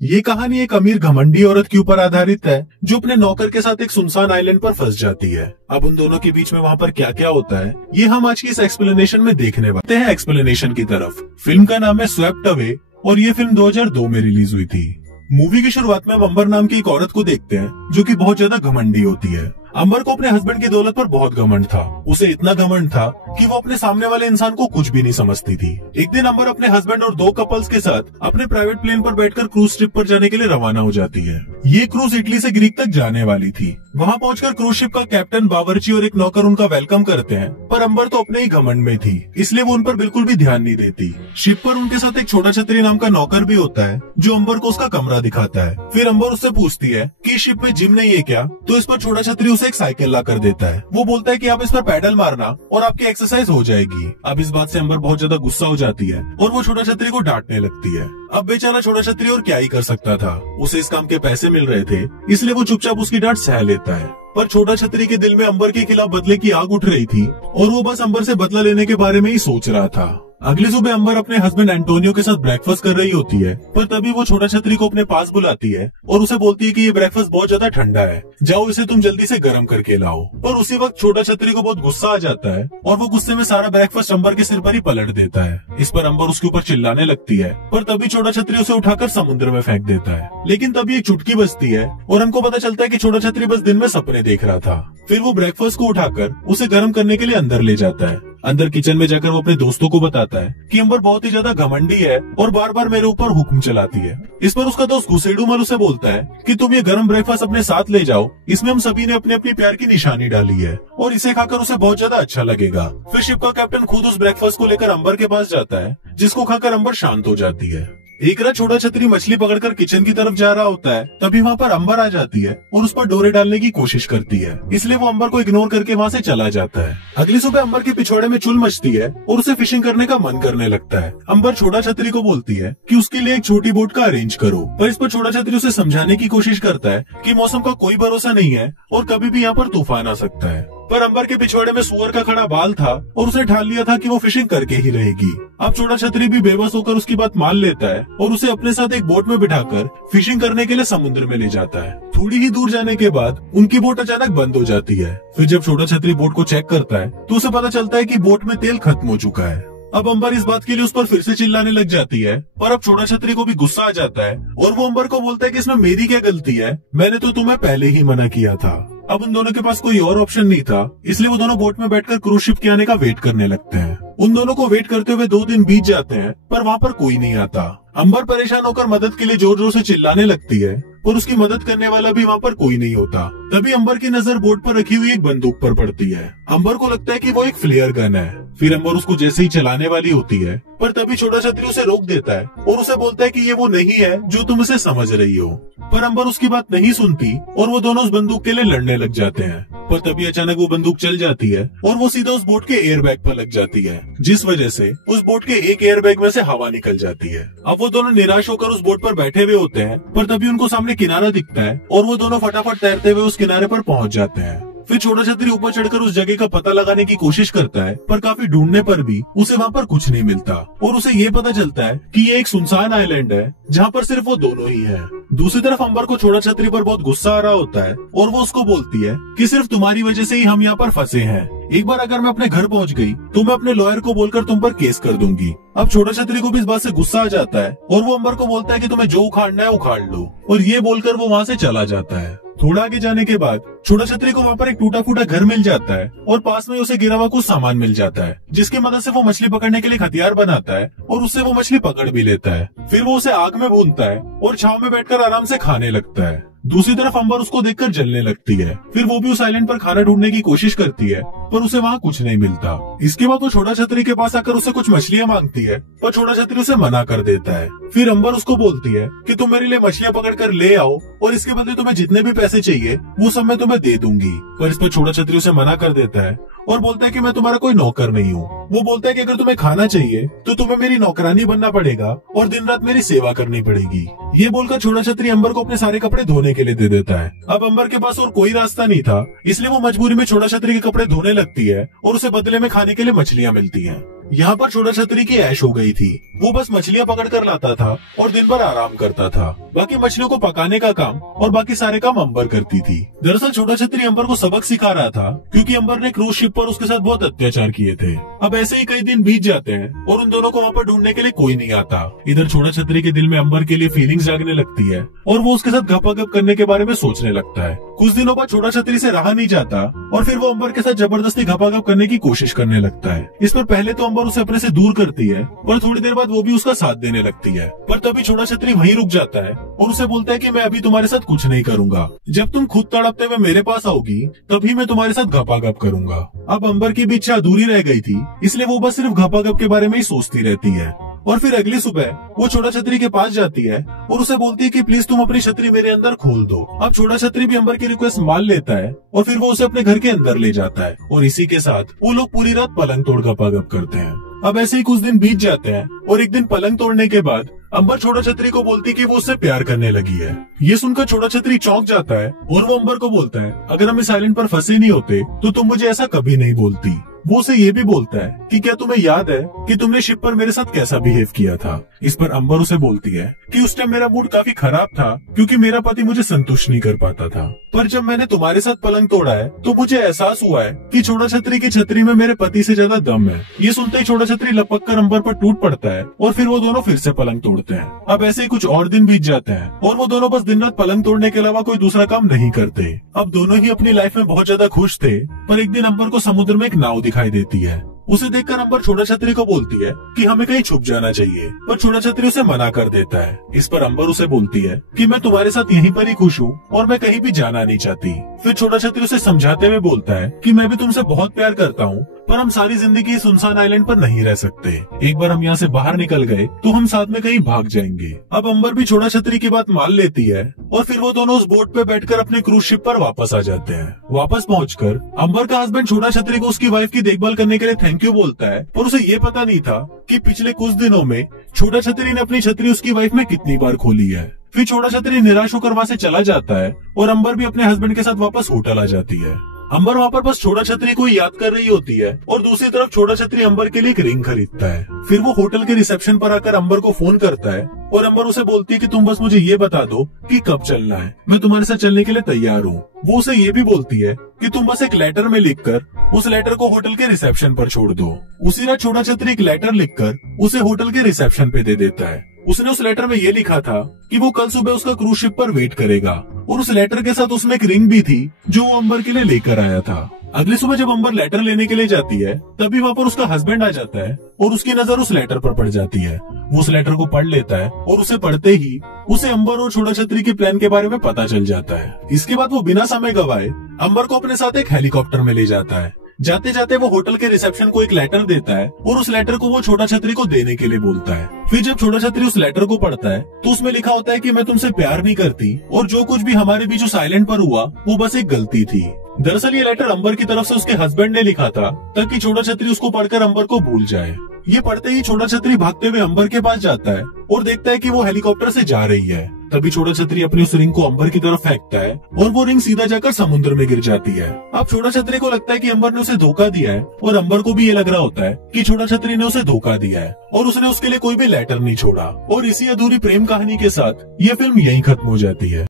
ये कहानी एक अमीर घमंडी औरत के ऊपर आधारित है जो अपने नौकर के साथ एक सुनसान आइलैंड पर फंस जाती है। अब उन दोनों के बीच में वहाँ पर क्या क्या होता है ये हम आज की इस एक्सप्लेनेशन में देखने वाले हैं। एक्सप्लेनेशन की तरफ फिल्म का नाम है स्वेप्ट अवे और ये फिल्म 2002 में रिलीज हुई थी। मूवी की शुरुआत में हम अंबर नाम की एक औरत को देखते हैं जो कि बहुत ज्यादा घमंडी होती है। अंबर को अपने हस्बैंड की दौलत पर बहुत घमंड था। उसे इतना घमंड था कि वो अपने सामने वाले इंसान को कुछ भी नहीं समझती थी। एक दिन अंबर अपने हस्बैंड और दो कपल्स के साथ अपने प्राइवेट प्लेन पर बैठकर क्रूज ट्रिप पर जाने के लिए रवाना हो जाती है। ये क्रूज इटली से ग्रीक तक जाने वाली थी। वहाँ पहुंचकर क्रूज शिप का कैप्टन, बावर्ची और एक नौकर उनका वेलकम करते हैं, पर अंबर तो अपने ही घमंड में थी, इसलिए वो उन पर बिल्कुल भी ध्यान नहीं देती। शिप पर उनके साथ एक छोटा छतरी नाम का नौकर भी होता है जो अंबर को उसका कमरा दिखाता है। फिर अंबर उससे पूछती है कि शिप में जिम नहीं है क्या, तो इस पर छोटा छतरी उसे एक साइकिल ला कर देता है। वो बोलता है कि आप इस पर पैडल मारना और आपकी एक्सरसाइज हो जाएगी। अब इस बात से अंबर बहुत ज्यादा गुस्सा हो जाती है और वो छोटा छतरी को डांटने लगती है। अब बेचारा छोटा छतरी और क्या ही कर सकता था, उसे इस काम के पैसे मिल रहे थे, इसलिए वो चुपचाप उसकी डांट सह लेता है। पर छोटा छतरी के दिल में अंबर के खिलाफ बदले की आग उठ रही थी और वो बस अंबर से बदला लेने के बारे में ही सोच रहा था। अगली सुबह अंबर अपने हस्बैंड एंटोनियो के साथ ब्रेकफास्ट कर रही होती है, पर तभी वो छोटा छतरी को अपने पास बुलाती है और उसे बोलती है कि ये ब्रेकफास्ट बहुत ज्यादा ठंडा है, जाओ इसे तुम जल्दी से गर्म करके लाओ। और उसी वक्त छोटा छतरी को बहुत गुस्सा आ जाता है और वो गुस्से में सारा ब्रेकफास्ट अंबर के सिर पर ही पलट देता है। इस पर अंबर उसके ऊपर चिल्लाने लगती है, पर तभी छोटा छतरी उसे उठाकर समुद्र में फेंक देता है। लेकिन तभी एक चुटकी बजती है और हमको पता चलता है कि छोटा छतरी बस दिन में सपने देख रहा था। फिर वो ब्रेकफास्ट को उठाकर उसे गर्म करने के लिए अंदर ले जाता है। अंदर किचन में जाकर वो अपने दोस्तों को बताता है कि अंबर बहुत ही ज्यादा घमंडी है और बार बार मेरे ऊपर हुक्म चलाती है। इस पर उसका दोस्त घुसेडूमल उसे बोलता है कि तुम ये गर्म ब्रेकफास्ट अपने साथ ले जाओ, इसमें हम सभी ने अपने अपनी प्यार की निशानी डाली है और इसे खाकर उसे बहुत ज्यादा अच्छा लगेगा। फिर शिप का कैप्टन खुद उस ब्रेकफास्ट को लेकर अंबर के पास जाता है, जिसको खाकर अंबर शांत हो जाती है। एक रात छोटा छतरी मछली पकड़कर किचन की तरफ जा रहा होता है, तभी वहाँ पर अंबर आ जाती है और उस पर डोरे डालने की कोशिश करती है, इसलिए वो अंबर को इग्नोर करके वहाँ से चला जाता है। अगली सुबह अंबर के पिछवाड़े में चुल मचती है और उसे फिशिंग करने का मन करने लगता है। अंबर छोटा छतरी को बोलती है कि उसके लिए एक छोटी बोट का अरेंज करो, पर इस पर छोटा छतरी उसे समझाने की कोशिश करता है कि मौसम का कोई भरोसा नहीं है और कभी भी यहाँ पर तूफान आ सकता है। पर अंबर के पिछवाड़े में सुअर का खड़ा बाल था और उसे ठान लिया था कि वो फिशिंग करके ही रहेगी। अब छोटा छतरी भी बेबस होकर उसकी बात मान लेता है और उसे अपने साथ एक बोट में बिठाकर फिशिंग करने के लिए समुद्र में ले जाता है। थोड़ी ही दूर जाने के बाद उनकी बोट अचानक बंद हो जाती है। फिर जब छोटा छतरी बोट को चेक करता है तो उसे पता चलता है कि बोट में तेल खत्म हो चुका है। अब अंबर इस बात के लिए उस पर फिर से चिल्लाने लग जाती है, पर अब छोटा छतरी को भी गुस्सा आ जाता है और वो अंबर को बोलता है कि इसमें मेरी क्या गलती है, मैंने तो तुम्हें पहले ही मना किया था। अब उन दोनों के पास कोई और ऑप्शन नहीं था, इसलिए वो दोनों बोट में बैठकर क्रूज शिप के आने का वेट करने लगते हैं। उन दोनों को वेट करते हुए 2 दिन बीत जाते हैं, पर वहाँ पर कोई नहीं आता। अंबर परेशान होकर मदद के लिए जोर जोर से चिल्लाने लगती है, पर उसकी मदद करने वाला भी वहाँ पर कोई नहीं होता। तभी अंबर की नजर बोट पर रखी हुई एक बंदूक पर पड़ती है। अंबर को लगता है कि वो एक फ्लेयर गन है। फिर अंबर उसको जैसे ही चलाने वाली होती है, पर तभी छोटा छतरी उसे रोक देता है और उसे बोलता है कि ये वो नहीं है जो तुम उसे समझ रही हो। पर अंबर उसकी बात नहीं सुनती और वो दोनों उस बंदूक के लिए लड़ने लग जाते हैं। पर तभी अचानक वो बंदूक चल जाती है और वो सीधा उस बोट के एयरबैग पर लग जाती है, जिस वजह से उस बोट के एक एयरबैग में से हवा निकल जाती है। अब वो दोनों निराश होकर उस बोट पर बैठे हुए होते हैं, पर तभी उनको सामने किनारा दिखता है और वो दोनों फटाफट तैरते हुए उस किनारे पर पहुंच जाते हैं। फिर छोटा छतरी ऊपर चढ़कर उस जगह का पता लगाने की कोशिश करता है, पर काफी ढूंढने पर भी उसे वहाँ पर कुछ नहीं मिलता और उसे ये पता चलता है कि ये एक सुनसान आइलैंड है जहाँ पर सिर्फ वो दोनों ही है। दूसरी तरफ अंबर को छोटा छतरी पर बहुत गुस्सा आ रहा होता है और वो उसको बोलती है कि सिर्फ तुम्हारी वजह से ही हम यहाँ पर फंसे हैं। एक बार अगर मैं अपने घर पहुँच गई तो मैं अपने लॉयर को बोलकर तुम पर केस कर दूंगी। अब छोटा छतरी को भी इस बात से गुस्सा आ जाता है और वो अंबर को बोलता है कि तुम्हें जो उखाड़ना है उखाड़ लो, और ये बोलकर वो वहाँ से चला जाता है। थोड़ा आगे जाने के बाद छोटा छतरी को वहाँ पर एक टूटा फूटा घर मिल जाता है और पास में उसे गिरा हुआ कुछ सामान मिल जाता है, जिसकी मदद से वो मछली पकड़ने के लिए हथियार बनाता है और उससे वो मछली पकड़ भी लेता है। फिर वो उसे आग में भूनता है और छाव में बैठकर आराम से खाने लगता है। दूसरी तरफ अंबर उसको देखकर जलने लगती है। फिर वो भी उस आइलैंड पर खाना ढूंढने की कोशिश करती है, पर उसे वहाँ कुछ नहीं मिलता। इसके बाद वो छोटा छतरी के पास आकर उसे कुछ मछलियाँ मांगती है, पर छोटा छतरी उसे मना कर देता है। फिर अंबर उसको बोलती है कि तुम मेरे लिए मछलियाँ पकड़ कर ले आओ और इसके बदले तुम्हें जितने भी पैसे चाहिए वो सब मैं तुम्हें दे दूंगी। पर इस पर छोटा छतरी उसे मना कर देता है और बोलता है कि मैं तुम्हारा कोई नौकर नहीं हूँ। वो बोलता है कि अगर तुम्हें खाना चाहिए तो तुम्हें मेरी नौकरानी बनना पड़ेगा और दिन रात मेरी सेवा करनी पड़ेगी। ये बोलकर छोटा छतरी अंबर को अपने सारे कपड़े धोने के लिए दे देता है। अब अंबर के पास और कोई रास्ता नहीं था, इसलिए वो मजबूरी में छोटा छतरी के कपड़े धोने लगती है और उसे बदले में खाने के लिए मछलियाँ मिलती हैं। यहाँ पर छोटा छतरी की ऐश हो गई थी। वो बस मछलियाँ पकड़ कर लाता था और दिन भर आराम करता था। बाकी मछलियों को पकाने का काम और बाकी सारे काम अंबर करती थी। दरअसल छोटा छतरी अंबर को सबक सिखा रहा था, क्योंकि अंबर ने क्रूज शिप पर उसके साथ बहुत अत्याचार किए थे। अब ऐसे ही कई दिन बीत जाते हैं और उन दोनों को वहाँ पर ढूंढने के लिए कोई नहीं आता। इधर छोटा छतरी के दिल में अंबर के लिए फीलिंग्स जागने लगती है और वो उसके साथ गपागप करने के बारे में सोचने लगता है। कुछ दिनों बाद छोटा छतरी से रहा नहीं जाता और फिर वो अंबर के साथ जबरदस्ती गपागप करने की कोशिश करने लगता है। इस पर पहले तो अंबर उसे अपने से दूर करती है, पर थोड़ी देर बाद वो भी उसका साथ देने लगती है। पर तभी छोटा छतरी वहीं रुक जाता है और उसे बोलता है कि मैं अभी तुम्हारे साथ कुछ नहीं करूंगा। जब तुम खुद तड़पते हुए मेरे पास आओगी तभी मैं तुम्हारे साथ गपागप करूंगा। अब अंबर की भी इच्छा अधूरी रह गई थी, इसलिए वो बस सिर्फ गपागप के बारे में ही सोचती रहती है। और फिर अगली सुबह वो छोटा छतरी के पास जाती है और उसे बोलती है कि प्लीज तुम अपनी छतरी मेरे अंदर खोल दो। अब छोटा छतरी भी अंबर की रिक्वेस्ट मान लेता है और फिर वो उसे अपने घर के अंदर ले जाता है और इसी के साथ वो लोग पूरी रात पलंग तोड़ गपागप करते हैं। अब ऐसे ही कुछ दिन बीत जाते हैं और एक दिन पलंग तोड़ने के बाद अंबर छोटा छतरी को बोलती कि वो उससे प्यार करने लगी है। ये सुनकर छोटा छतरी चौंक जाता है और वो अंबर को बोलता है, अगर हम इस आइलैंड पर फंसे नहीं होते तो तुम मुझे ऐसा कभी नहीं बोलती। वो उसे ये भी बोलता है कि क्या तुम्हें याद है कि तुमने शिप पर मेरे साथ कैसा बिहेव किया था। इस पर अंबर उसे बोलती है कि उस टाइम मेरा मूड काफी खराब था, क्योंकि मेरा पति मुझे संतुष्ट नहीं कर पाता था। पर जब मैंने तुम्हारे साथ पलंग तोड़ा है तो मुझे एहसास हुआ है कि छोटा छतरी की छतरी में मेरे पति से ज्यादा दम है। ये सुनते ही छोटा छतरी लपक कर अंबर पर टूट पड़ता है और फिर वो दोनों फिर से पलंग तोड़ते हैं। अब ऐसे ही कुछ और दिन बीत जाते हैं और वो दोनों बस दिन रात पलंग तोड़ने के अलावा कोई दूसरा काम नहीं करते। अब दोनों ही अपनी लाइफ में बहुत ज्यादा खुश थे, पर एक दिन अंबर को समुद्र में एक नाव दिखाई देती है। उसे देखकर अंबर छोटा छतरी को बोलती है कि हमें कहीं छुप जाना चाहिए, पर छोटा छतरी उसे मना कर देता है। इस पर अंबर उसे बोलती है कि मैं तुम्हारे साथ यहीं पर ही खुश हूँ और मैं कहीं भी जाना नहीं चाहती। फिर छोटा छतरी उसे समझाते हुए बोलता है कि मैं भी तुमसे बहुत प्यार करता हूँ, पर हम सारी जिंदगी इस सुनसान आइलैंड पर नहीं रह सकते। एक बार हम यहाँ से बाहर निकल गए तो हम साथ में कहीं भाग जाएंगे। अब अंबर भी छोटा छतरी की बात मान लेती है और फिर वो दोनों उस बोट पे बैठकर अपने क्रूज शिप पर वापस आ जाते हैं। वापस पहुंचकर अंबर का हस्बैंड छोटा छतरी को उसकी वाइफ की देखभाल करने के लिए थैंक यू बोलता है, पर उसे ये पता नहीं था कि पिछले कुछ दिनों में छोटा छतरी ने अपनी छतरी उसकी वाइफ में कितनी बार खोली है। फिर छोटा छतरी निराश होकर वहाँ से चला जाता है और अंबर भी अपने हस्बैंड के साथ वापस होटल आ जाती है। अंबर वहाँ पर बस छोटा छतरी को याद कर रही होती है और दूसरी तरफ छोटा छतरी अंबर के लिए एक रिंग खरीदता है। फिर वो होटल के रिसेप्शन पर आकर अंबर को फोन करता है और अंबर उसे बोलती है कि तुम बस मुझे ये बता दो कि कब चलना है, मैं तुम्हारे साथ चलने के लिए तैयार हूँ। वो उसे ये भी बोलती है कि तुम बस एक लेटर में लिखकर उस लेटर को होटल के रिसेप्शन पर छोड़ दो। उसी रात छोटा छतरी एक लेटर लिखकर उसे होटल के रिसेप्शन पे दे देता है। उसने उस लेटर में ये लिखा था कि वो कल सुबह उसका क्रूज शिप पर वेट करेगा और उस लेटर के साथ उसमें एक रिंग भी थी जो वो अंबर के लिए लेकर आया था। अगली सुबह जब अंबर लेटर लेने के लिए जाती है तभी वहाँ पर उसका हस्बैंड आ जाता है और उसकी नजर उस लेटर पर पड़ जाती है। वो उस लेटर को पढ़ लेता है और उसे पढ़ते ही उसे अंबर और छोटा छतरी के प्लान के बारे में पता चल जाता है। इसके बाद वो बिना समय गवाए अंबर को अपने साथ एक हेलीकॉप्टर में ले जाता है। जाते जाते वो होटल के रिसेप्शन को एक लेटर देता है और उस लेटर को वो छोटा छतरी को देने के लिए बोलता है। फिर जब छोटा छतरी उस लेटर को पढ़ता है तो उसमें लिखा होता है कि मैं तुमसे प्यार नहीं करती और जो कुछ भी हमारे बीच उस आइलैंड पर हुआ वो बस एक गलती थी। दरअसल ये लेटर अंबर की तरफ से उसके हस्बैंड ने लिखा था ताकि छोटा छतरी उसको पढ़कर अंबर को भूल जाए। ये पढ़ते ही छोटा छतरी भागते हुए अंबर के पास जाता है और देखता है कि वो हेलीकॉप्टर से जा रही है। तभी छोटा छतरी अपनी उस रिंग को अंबर की तरफ फेंकता है और वो रिंग सीधा जाकर समुद्र में गिर जाती है। अब छोटा छतरी को लगता है कि अंबर ने उसे धोखा दिया है और अंबर को भी ये लग रहा होता है कि छोटा छतरी ने उसे धोखा दिया है और उसने उसके लिए कोई भी लेटर नहीं छोड़ा। और इसी अधूरी प्रेम कहानी के साथ ये फिल्म यहीं खत्म हो जाती है।